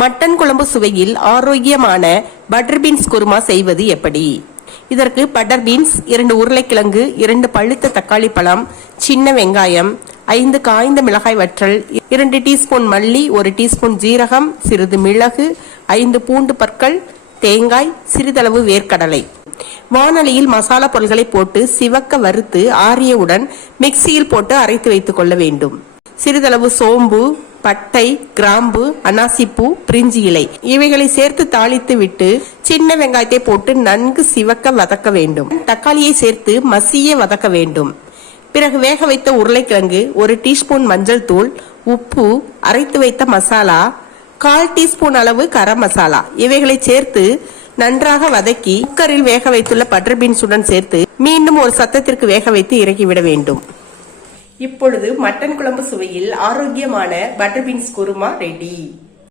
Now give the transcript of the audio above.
Mutton குழம்பு சுவையில் ஆரோக்கியமான பட்டர் பீன்ஸ் குருமா செய்வது எப்படி? இதற்கு பட்டர் பீன்ஸ், 2 உருளைக்கிழங்கு, 2 பழுத்த தக்காளி பழம், சின்ன வெங்காயம், 5 காய்ந்த மிளகாய் வற்றல், 2 டீஸ்பூன் மல்லி, 1 டீஸ்பூன் ஜீரகம், சிறிது மிளகு, 5 பூண்டு பற்கள், தேங்காய், சிறிதளவு வேர்க்கடலை. வானலியில் மசாலா பொருட்களை போட்டு சிவக்க வறுத்து ஆறியவுடன் மிக்சியில் போட்டு அரைத்து வைத்துக் கொள்ள வேண்டும். சிறிதளவு சோம்பு, பட்டை, கிராம்பு, அனாசிப்பூ, பிரிஞ்சி இலை இவைகளை சேர்த்து தாளித்து விட்டு சின்ன வெங்காயத்தை போட்டு நன்கு சிவக்க வதக்க வேண்டும். தக்காளியை சேர்த்து மசிய வதக்க வேண்டும். பிறகு வேக வைத்த உருளைக்கிழங்கு, 1 டீஸ்பூன் மஞ்சள் தூள், உப்பு, அரைத்து வைத்த மசாலா, 1/4 டீஸ்பூன் அளவு கரம் மசாலா இவைகளை சேர்த்து நன்றாக வதக்கி குக்கரில் வேக வைத்துள்ள பட்டர் பீன்ஸுடன் சேர்த்து மீண்டும் ஒரு சத்தத்திற்கு வேக வைத்து இறக்கிவிட வேண்டும். இப்பொழுது மட்டன் குழம்பு சுவையில் ஆரோக்கியமான பட்டர் பீன்ஸ் குருமா ரெடி.